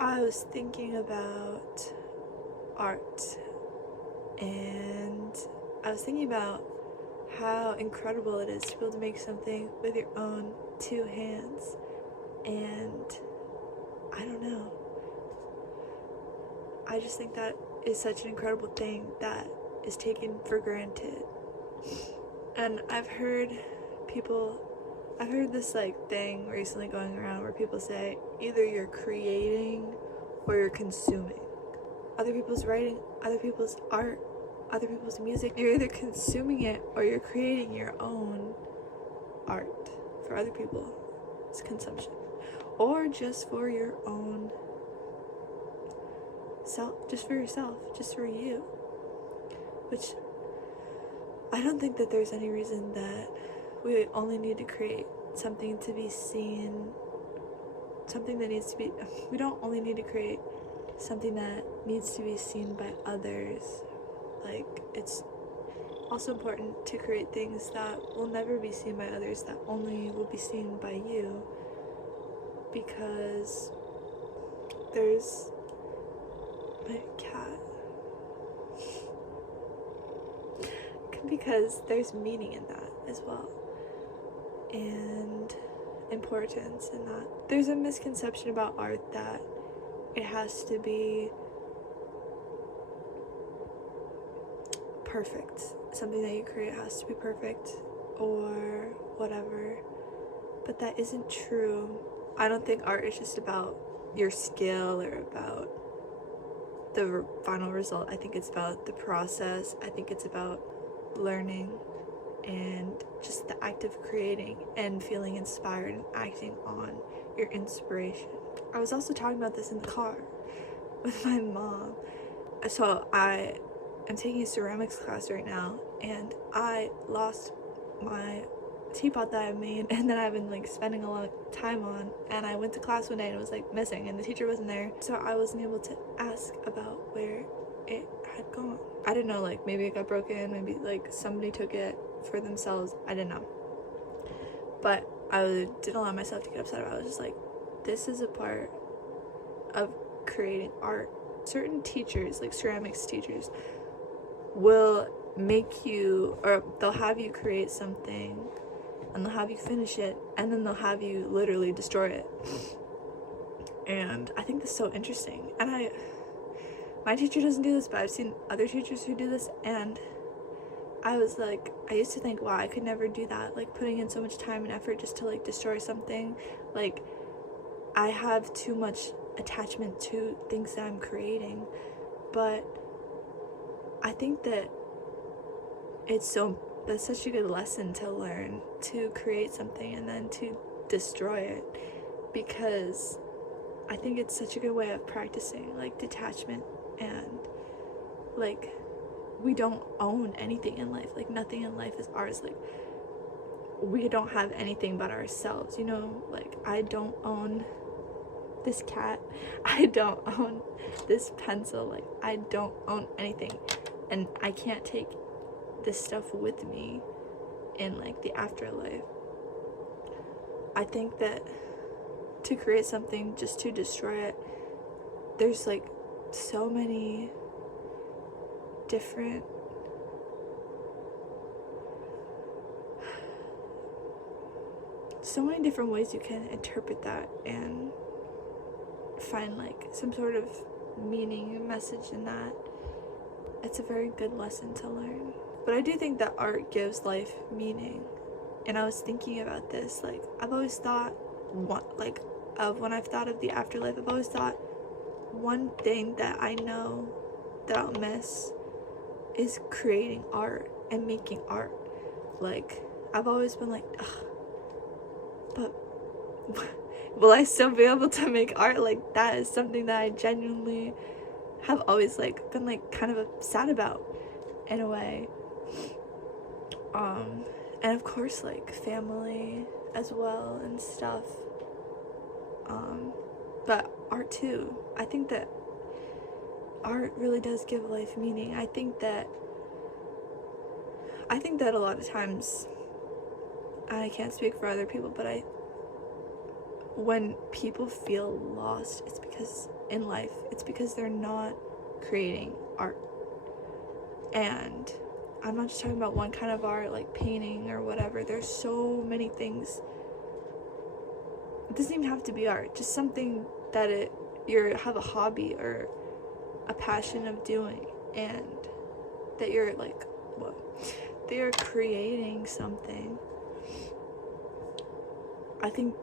I was thinking about art, and I was thinking about how incredible it is to be able to make something with your own two hands. And I don't know, I just think that is such an incredible thing that is taken for granted. And I've heard this thing recently going around where people say either you're creating or you're consuming other people's writing, other people's art, other people's music. You're either consuming it or you're creating your own art for other people's consumption, or just for your own self, just for yourself, just for you. Which I don't think that there's any reason that we only need to create something to be seen, something that needs to be, we don't only need to create something that needs to be seen by others. Like, it's also important to create things that will never be seen by others, that only will be seen by you, because there's my cat. Because there's meaning in that as well, and importance in that. There's a misconception about art that it has to be perfect. Something that you create has to be perfect or whatever, but that isn't true. I don't think art is just about your skill or about the final result. I think it's about the process. I think it's about learning and just the act of creating and feeling inspired and acting on your inspiration. I was also talking about this in the car with my mom. So I am taking a ceramics class right now, and I lost my teapot that I made and that I've been spending a lot of time on, and I went to class one day and it was missing and the teacher wasn't there, so I wasn't able to ask about where it had gone. I didn't know, maybe it got broken, maybe somebody took it for themselves. I didn't know, but I didn't allow myself to get upset about it. I was just like, this is a part of creating art. Certain teachers, ceramics teachers, will make you, or they'll have you create something and they'll have you finish it, and then they'll have you literally destroy it. And I think this is so interesting. And my teacher doesn't do this, but I've seen other teachers who do this, and I used to think, wow, I could never do that, putting in so much time and effort just to destroy something. I have too much attachment to things that I'm creating. But I think that that's such a good lesson to learn, to create something and then to destroy it, because I think it's such a good way of practicing detachment, and we don't own anything in life. Nothing in life is ours. We don't have anything but ourselves, I don't own this cat, I don't own this pencil, I don't own anything, and I can't take this stuff with me in the afterlife. I think that to create something just to destroy it, there's so many different ways you can interpret that and find some sort of meaning and message in that. It's a very good lesson to learn. But I do think that art gives life meaning. And I was thinking about this, I've always thought, when I've thought of the afterlife, I've always thought one thing that I know that I'll miss is creating art and making art. I've always been ugh, but will I still be able to make art? That is something that I genuinely have always been kind of sad about, in a way. And of course family as well and stuff, but art too. I think that art really does give life meaning. I think that a lot of times, I can't speak for other people, but when people feel lost, it's because in life, it's because they're not creating art. And I'm not just talking about one kind of art, like painting or whatever. There's so many things. It doesn't even have to be art, just something that you have a hobby or a passion of doing, and that you're like, what? They're creating something. I think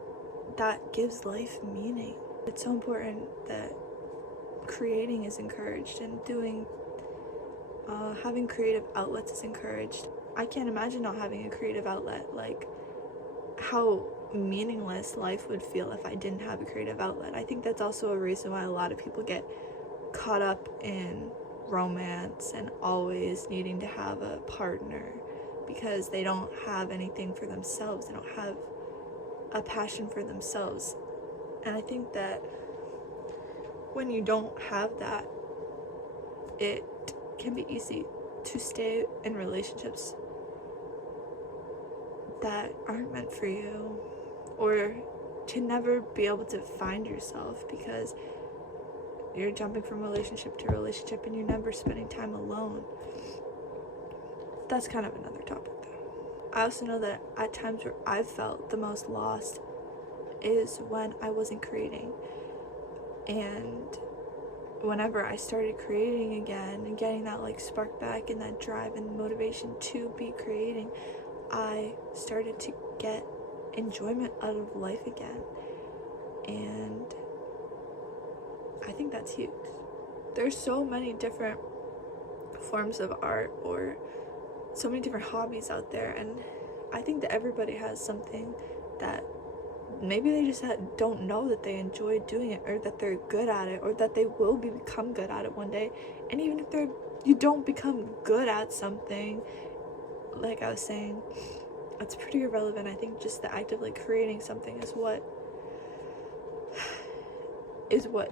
that gives life meaning. It's so important that creating is encouraged, and having creative outlets is encouraged. I can't imagine not having a creative outlet. Like, how meaningless life would feel if I didn't have a creative outlet. I think that's also a reason why a lot of people get caught up in romance and always needing to have a partner, because they don't have anything for themselves. They don't have a passion for themselves. And I think that when you don't have that, it can be easy to stay in relationships that aren't meant for you, or to never be able to find yourself, because you're jumping from relationship to relationship and you're never spending time alone. That's kind of another topic though. I also know that at times where I've felt the most lost is when I wasn't creating. And whenever I started creating again and getting that like spark back and that drive and motivation to be creating, I started to get enjoyment out of life again. And I think that's huge. There's so many different forms of art, or so many different hobbies out there, and I think that everybody has something that maybe they just don't know that they enjoy doing it, or that they're good at it, or that they will become good at it one day. And even if you don't become good at something, like I was saying, it's pretty irrelevant. I think just the act of like creating something is what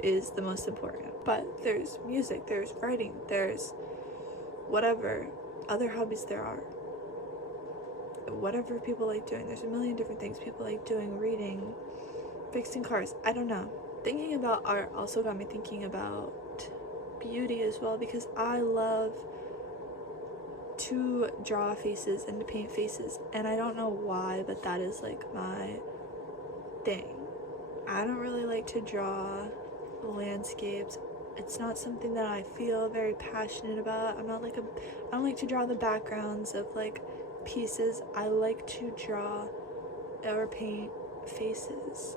is the most important. But there's music, there's writing, there's whatever other hobbies there are, whatever people like doing. There's a million different things people like doing: reading, fixing cars, I don't know. Thinking about art also got me thinking about beauty as well, because I love to draw faces and to paint faces, and I don't know why, but that is like my thing. I don't really like to draw landscapes. It's not something that I feel very passionate about. I don't like to draw the backgrounds of like pieces. I like to draw or paint faces,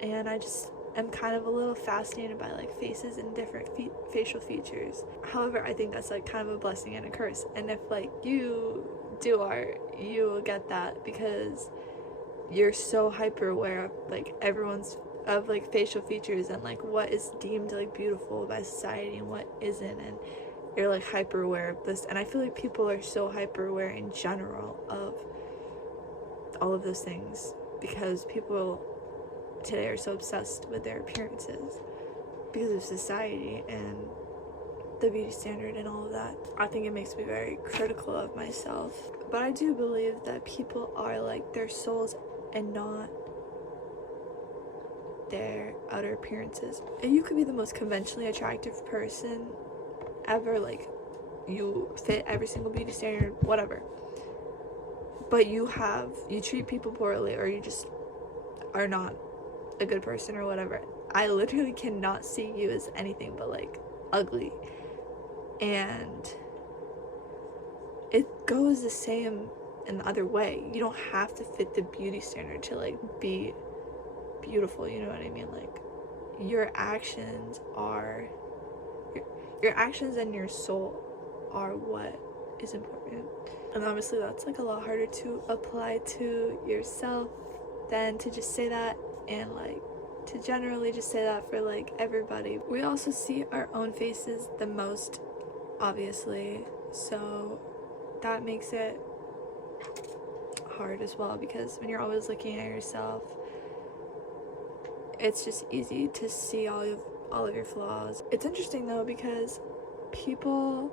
and I just am kind of a little fascinated by like faces and different facial features. However, I think that's like kind of a blessing and a curse, and if like you do art, you will get that, because you're so hyper aware of like like facial features and like what is deemed like beautiful by society and what isn't, and you're like hyper aware of this. And I feel like people are so hyper aware in general of all of those things, because people today are so obsessed with their appearances because of society and the beauty standard and all of that. I think it makes me very critical of myself, but I do believe that people are like their souls and not their outer appearances. And you could be the most conventionally attractive person ever, like you fit every single beauty standard, whatever, but you treat people poorly, or you just are not a good person or whatever. I literally cannot see you as anything but like ugly. And it goes the same in the other way. You don't have to fit the beauty standard to like be beautiful, you know what I mean? Like your actions and your soul are what is important. And obviously that's like a lot harder to apply to yourself than to just say that, and like to generally just say that for like everybody. We also see our own faces the most, obviously, so that makes it hard as well, because when you're always looking at yourself, it's just easy to see all of your flaws. It's interesting though, because people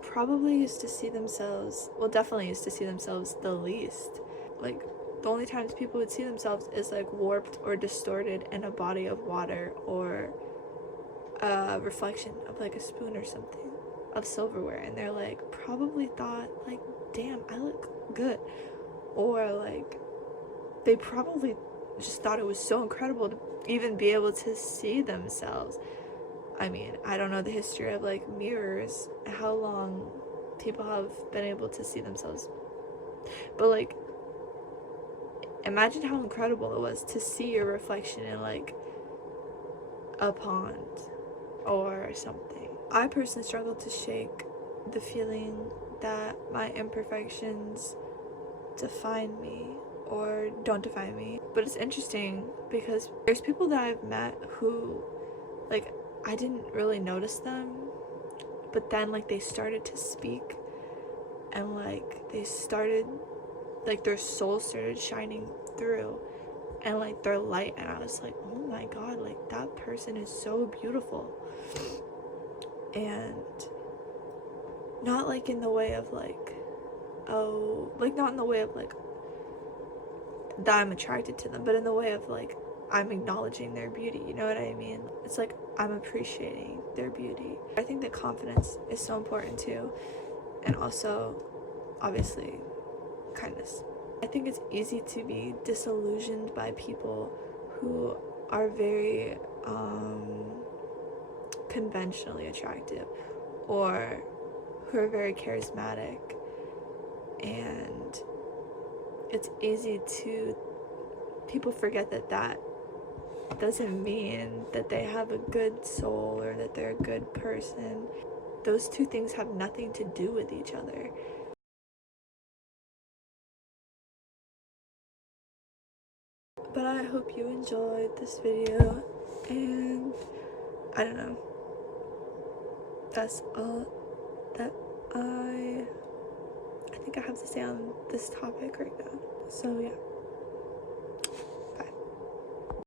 probably definitely used to see themselves the least. Like the only times people would see themselves is like warped or distorted in a body of water, or a reflection of like a spoon or something of silverware, and they're like probably thought like, damn, I look good, or like they probably just thought it was so incredible to even be able to see themselves. I mean, I don't know the history of like mirrors, how long people have been able to see themselves, but like imagine how incredible it was to see your reflection in like a pond or something. I personally struggle to shake the feeling that my imperfections define me or don't define me. But it's interesting because there's people that I've met who, like, I didn't really notice them, but then like they started to speak, and like they started, like their soul started shining through, and like their light, and I was like, oh my god, like that person is so beautiful. And not like in the way of like, oh, like not in the way of like that I'm attracted to them, but in the way of like I'm acknowledging their beauty, you know what I mean? It's like I'm appreciating their beauty. I think that confidence is so important too, and also obviously kindness. I think it's easy to be disillusioned by people who are very conventionally attractive, or who are very charismatic, and it's easy to, people forget that that doesn't mean that they have a good soul or that they're a good person. Those two things have nothing to do with each other. But I hope you enjoyed this video, and I don't know, that's all that I think I have to say on this topic right now. So yeah.